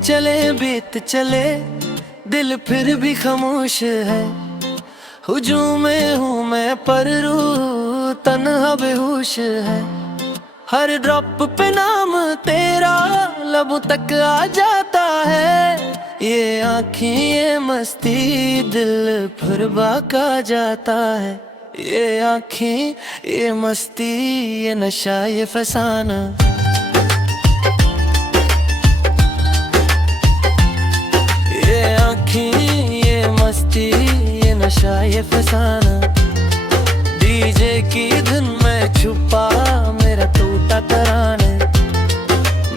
चले बीत चले, दिल फिर भी खामोश है। हुजूम में हूँ मैं पर रूह तन्हा बेहोश है। हर ड्रॉप पे नाम तेरा लबों तक आ जाता है। ये आँखें ये मस्ती दिल फिर बाका जाता है। ये आँखें ये मस्ती ये नशा ये फसाना। ये आँखें ये मस्ती ये नशा ये फसाना। डीजे की धुन में छुपा मेरा टूटा तराना।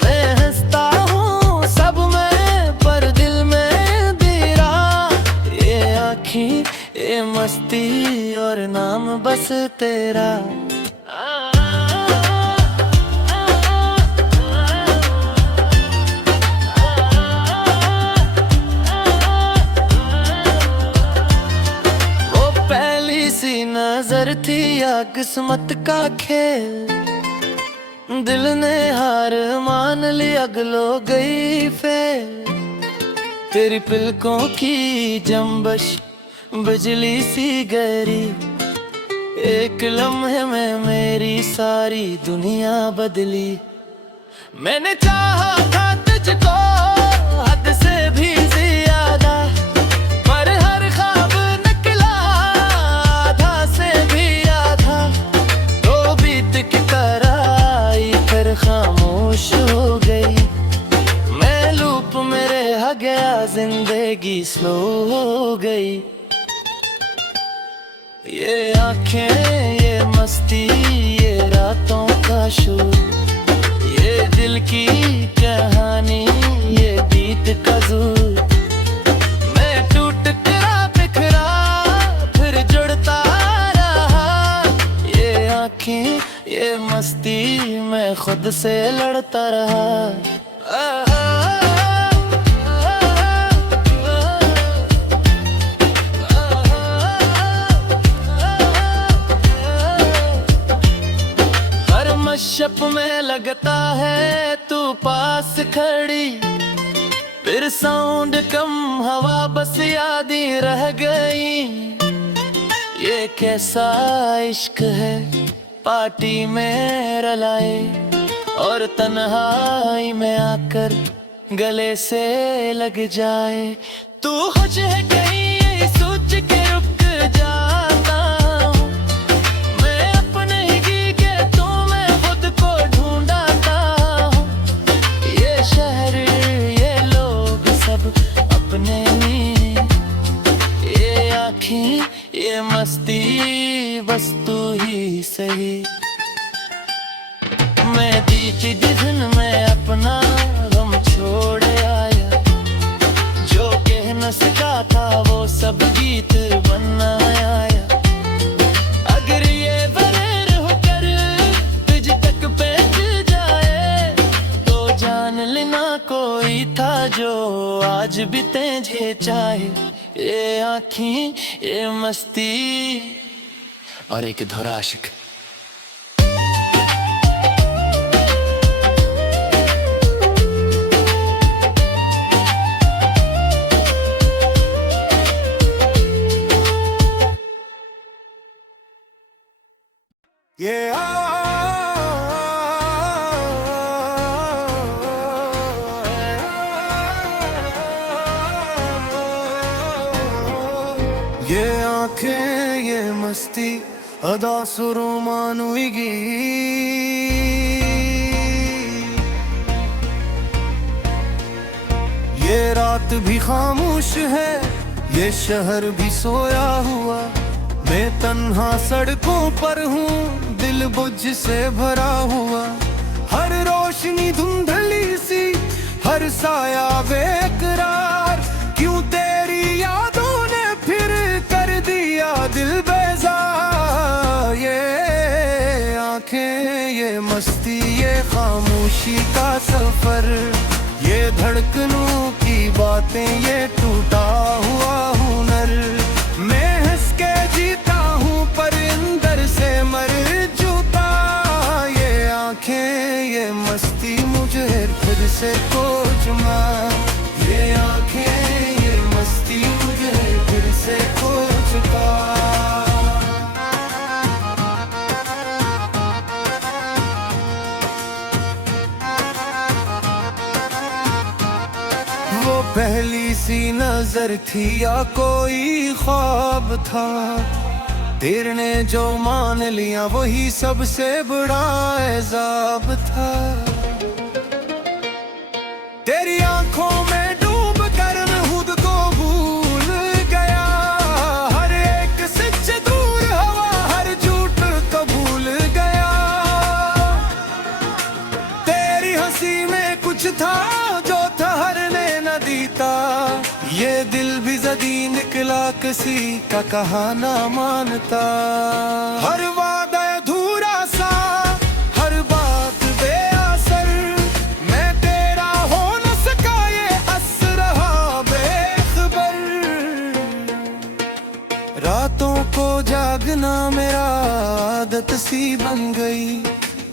मैं हंसता हूँ सब में पर दिल में दीरा। ये आँखें ये मस्ती और नाम बस तेरा। वो पहली सी नजर थी या किस्मत का खेल। दिल ने हार मान ली अगलो गई फेल। तेरी पलकों की जंबश बिजली सी गहरी। एक लम्हे में मेरी सारी दुनिया बदली। मैंने चाहा था तुझको हद से भी ज्यादा, पर हर ख्वाब निकला आधा से भी आधा। तो बीत की तरह आई फिर खामोश हो गई। मैं लूप में रह गया जिंदगी स्लो हो गई। ये आँखें ये मस्ती ये रातों का शोर। ये दिल की कहानी ये बीत का जोर। मैं टूट कर बिखरा फिर जुड़ता रहा। ये आँखें ये मस्ती मैं खुद से लड़ता रहा। शप में लगता है तू पास खड़ी। फिर साउंड कम हवा बस याद ही रह गई। ये कैसा इश्क है पार्टी में रलाए और तन्हाई में आकर गले से लग जाए। तू खुश है कहीं यही सोच के रुक जाता हूँ। मैं अपने ही गीगे तो मैं खुद को ढूंढता हूँ। ये शहर ये लोग सब अपने ही। ये आँखें ये मस्ती बस तू ही सही। मैं बीती दिन में अपना गम छोड़ आया। जो कह न सका था वो सब गीत बनना आया। अगर ये बरेर होकर तुझ तक पहुंच जाए तो जान लेना कोई था जो आज भी तुझे चाहे। ये आँखें ये मस्ती और एक धुरा आशिक। ये आँखें ये मस्ती अदा सुरो मानुगी। ये रात भी खामोश है ये शहर भी सोया हुआ। मैं तन्हा सड़कों पर हूँ दिल बुझ से भरा हुआ। हर रोशनी धुंधली सी हर साया बेकरार। क्यों तेरी यादों ने फिर कर दिया दिल बेजार। ये आँखें ये मस्ती ये खामोशी का सफर। ये धड़कनों की बातें ये टूटा हुआ हुनर। मैं हंस के जीता हूँ पर अंदर से मर चुका। ये आँखें ये मस्ती मुझे खुद से खोज मार। कदर थी या कोई ख्वाब था, तेरे ने जो मान लिया वही सबसे बड़ा एजाब था। तेरी आंखों में डूब कर मैं खुद को भूल गया, हर एक सच दूर हवा हर झूठ को भूल गया। तेरी हंसी में कुछ था जो ठहरने न देता, ये दिल भी जदी निकला किसी का कहा ना मानता। हर वादा अधूरा सा, हर बात बेअसर, मैं तेरा हो न सका ये हंस रहा बेखबर। रातों को जागना मेरा आदत सी बन गई,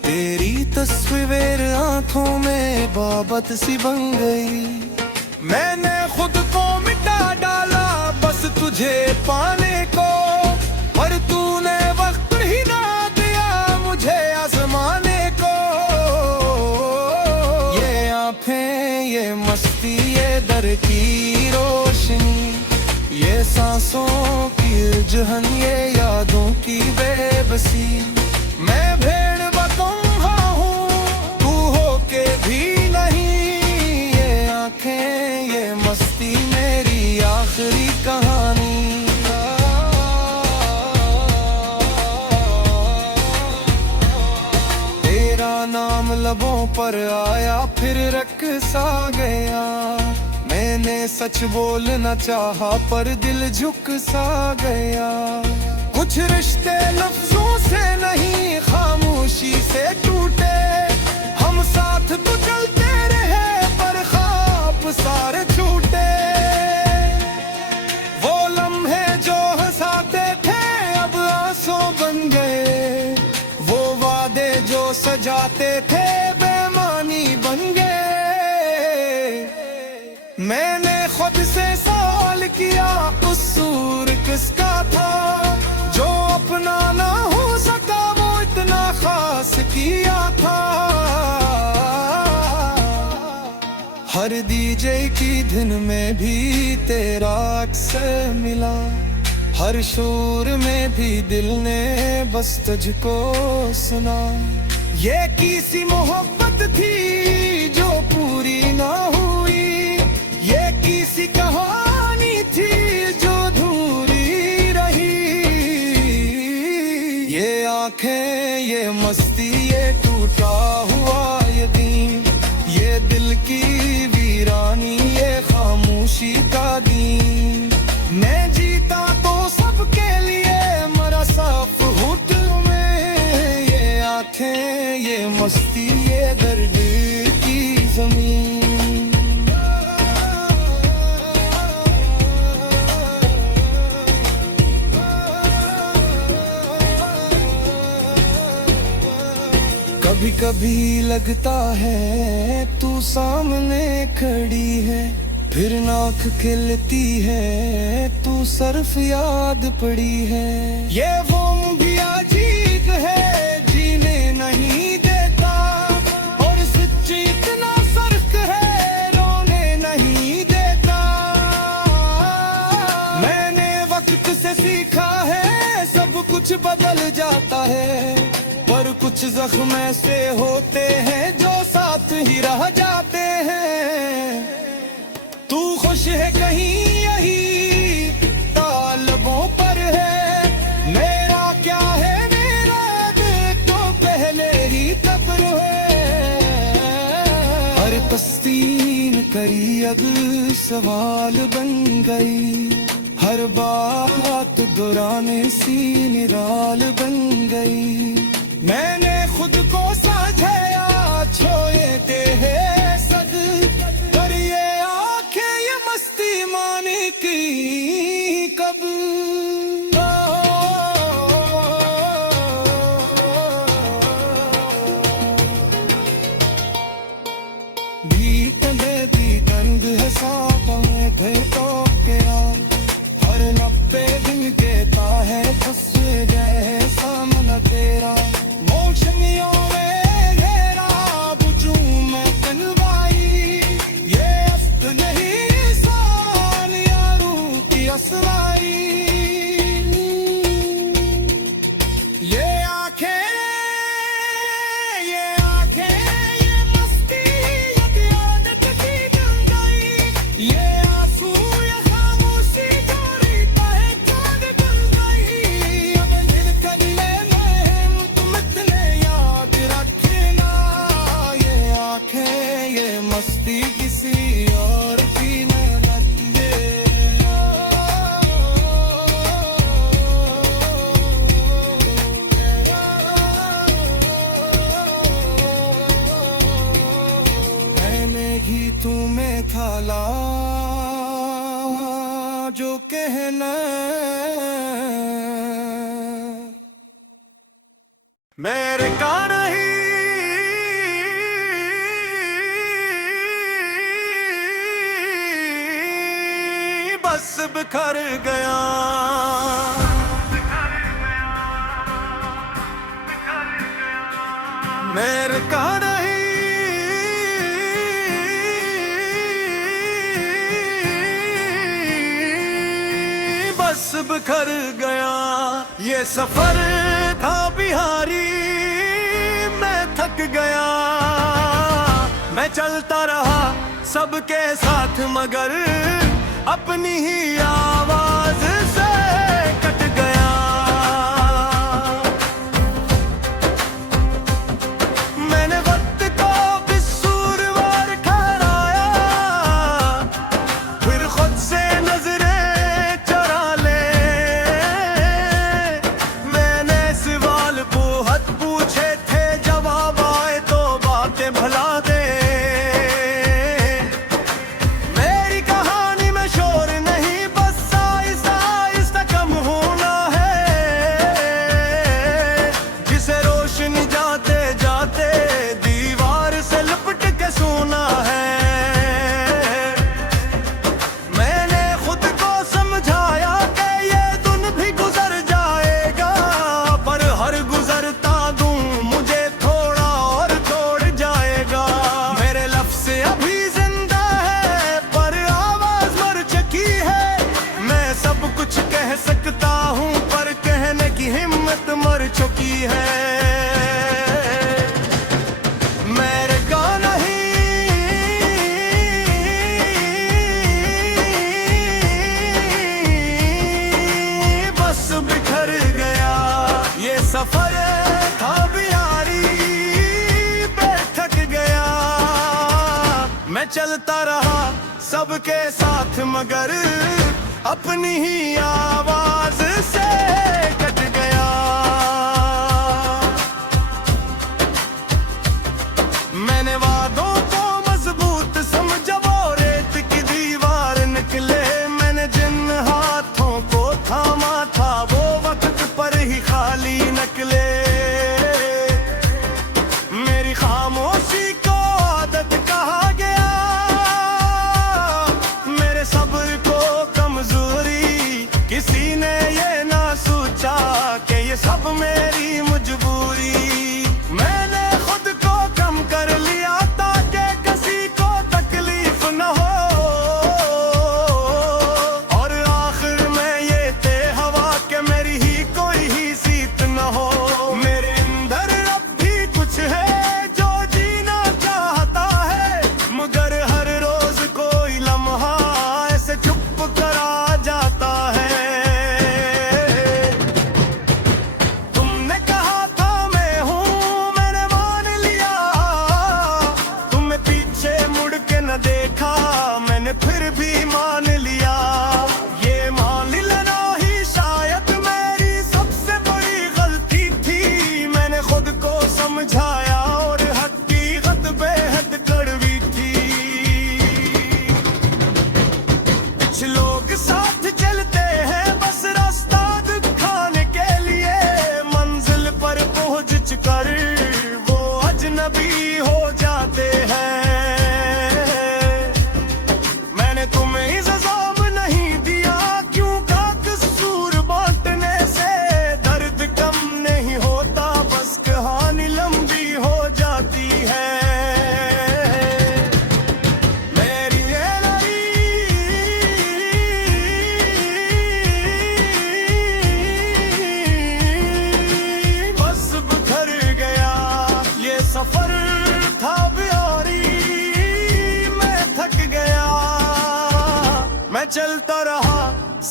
तेरी तस्वीर आंखों में बाबत सी बन गई। मैंने खुद को मिटा डाला बस तुझे पाने को, पर तूने वक्त ही ना दिया मुझे आजमाने को। ये आँखें ये मस्ती ये दर की रोशनी, ये सांसों की उलझन ये यादों की बेबसी। मैं भेड़ बतौहा हूँ तू हो के भी नहीं, ये आँखें ये मस्ती मेरी आखिरी कहानी। तेरा नाम लबों पर आया फिर रक़्स आ गया, मैंने सच बोलना चाहा पर दिल झुक सा गया। कुछ रिश्ते लफ्जों से नहीं खामोशी से टूटे, हम साथ तो चलते रहे पर ख्वाब सारे छूटे। वो लम्हे जो हंसाते थे अब आंसू बन गए, वो वादे जो सजाते थे बेमानी बन गए। मैंने खुद से सवाल किया कसूर किसका था, जो अपना ना हो सका वो इतना खास किया था। हर डीजे की धुन में भी तेरा अक्स मिला, हर शोर में भी दिल ने बस तुझको सुना। ये किसी मोहब्बत थी जो पूरी ना हुई, ये किसी कहानी थी जो अधूरी रही। ये आंखें ये मस्ती ये टूटा हुआ यकीन, ये दिल की वीरानी ये खामोशी का दीन। मैं जीता तो सबके लिए मरा साफ हुट में, ये आंखें ये मस्ती ये दर्द की जमीन। कभी कभी लगता है तू सामने खड़ी है, फिर नाक खिलती है तू सिर्फ याद पड़ी है। ये वो भी अजीब है जीने नहीं देता, और सच्ची इतना फर्क है रोने नहीं देता। मैंने वक्त से सीखा है सब कुछ बदल जाता है, पर कुछ जख्म ऐसे होते हैं जो साथ ही रह जाते हैं। तू खुश है कहीं यही तालबों पर है, मेरा क्या है मेरा देख तो पहले ही कब्र है। हर तस्तीन करी अब सवाल बन गई, हर बात दोराने सी निराल बन गई। मैंने खुद को साझाया छोए ते है सद, पर ये आंखें ये मस्ती माने की कब। भीत में भी दर्द है साथ में तो क्या, हर नब्बे दिन कहता है फंस गए सामना तेरा। मोक्ष असलाई ये आंखें ये मस्ती ये आदत की गंगाई ये आंसू ये खामोशी चोरी काहे चांद गंगाई अब धड़कने में तुम इतने याद रखना ये आंखें ये मस्ती किसी और की न लगे मैंने घी तुम्हें खाला जो कहना मेरे का नहीं बस बिखर गया मेरे का नहीं बस बिखर गया ये सफर था बिहारी मैं थक गया मैं चलता रहा सबके साथ मगर अपनी ही आवाज से कट गया मैंने वक्त को कसूरवार ठहराया फिर खुद से नजरें चुरा ले मैंने सवाल बहुत पूछे थे जवाब आए तो बातें भुला दे मर चुकी है मेरे का नहीं बस बिखर गया ये सफर था बिहारी बैठक गया मैं चलता रहा सबके साथ मगर अपनी ही आवाज से कट गया मैंने वादों को मजबूत समझा वो रेत की दीवार निकले मैंने जिन हाथों को थामा था वो वक्त पर ही खाली निकले मेरी खामोशी को आदत कहा गया मेरे सब्र को कमजोरी किसी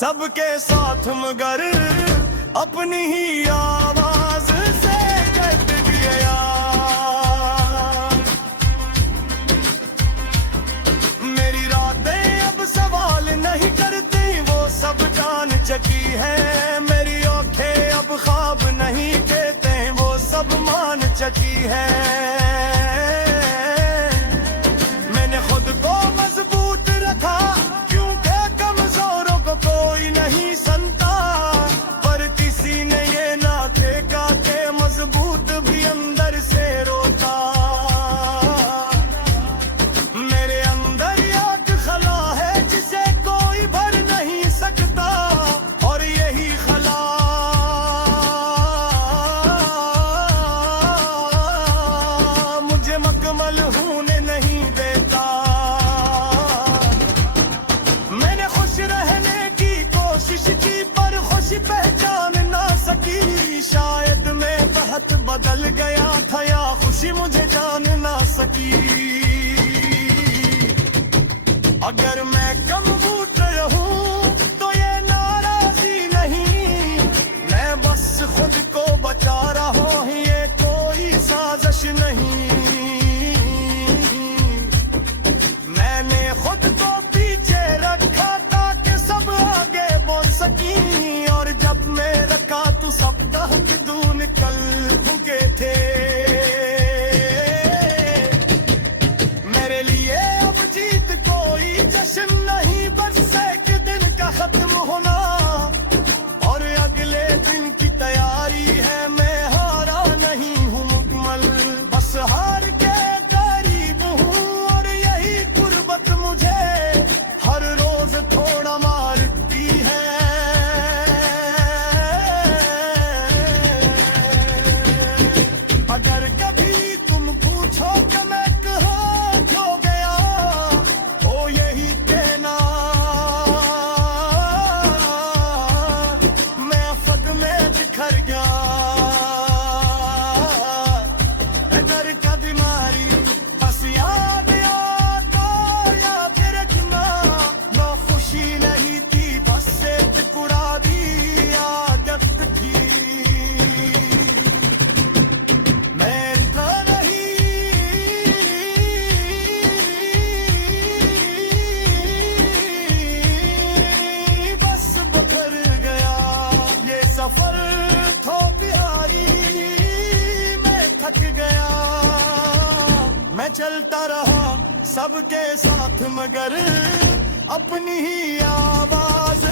सबके साथ मगर अपनी ही आवाज से कट गया। मेरी रातें अब सवाल नहीं करती, वो सब जान चकी है। मेरी आंखें अब ख्वाब नहीं कहते, वो सब मान चकी है। मैंने खुद को मजबूत रखा क्योंकि कमजोरों को कोई नहीं सुनता, पर किसी ने ये ना देखा कि मजबूत भी अंदर से रोता। मेरे अंदर एक खला है जिसे कोई भर नहीं सकता, और यही खला मुझे मुकम्मल होने नहीं देता। मैंने खुश रहने की कोशिश की पर खुशी पहचान ना सकी। शायद मैं बहुत बदल गया था या खुशी मुझे जान ना सकी। अगर मैं कमबूत रहूं तो ये नाराजी नहीं, मैं बस खुद को बचा रहा हूं, ये कोई साजिश नहीं। मैंने खुद को पीछे रखा ताकि सब आगे बोल सकी, और जब मैं रखा तो सब कह के दूर निकल भूखे थे। मेरे लिए अब जीत कोई जश्न नहीं, बस एक दिन का खत्म होना और अगले दिन की तैयारी है। मैं हारा नहीं हूँ मुकम्मल, बस हार के करीब हूँ, और यही गुर्बत मुझे हर रोज थोड़ा मारती है। अगर कभी तुम पूछो कि मैं कहाँ खो गया, ओ यही कहना मैं फग में बिखर गया। अगर का बीमारी बस याद आता याद रखना, वो खुशी नहीं थी बस से टुकड़ा भी आदत थी। मैं था नहीं बस बखर गया। ये सफर थो प्यारी, मैं थक गया। मैं चलता रहा सबके साथ मगर अपनी ही आवाज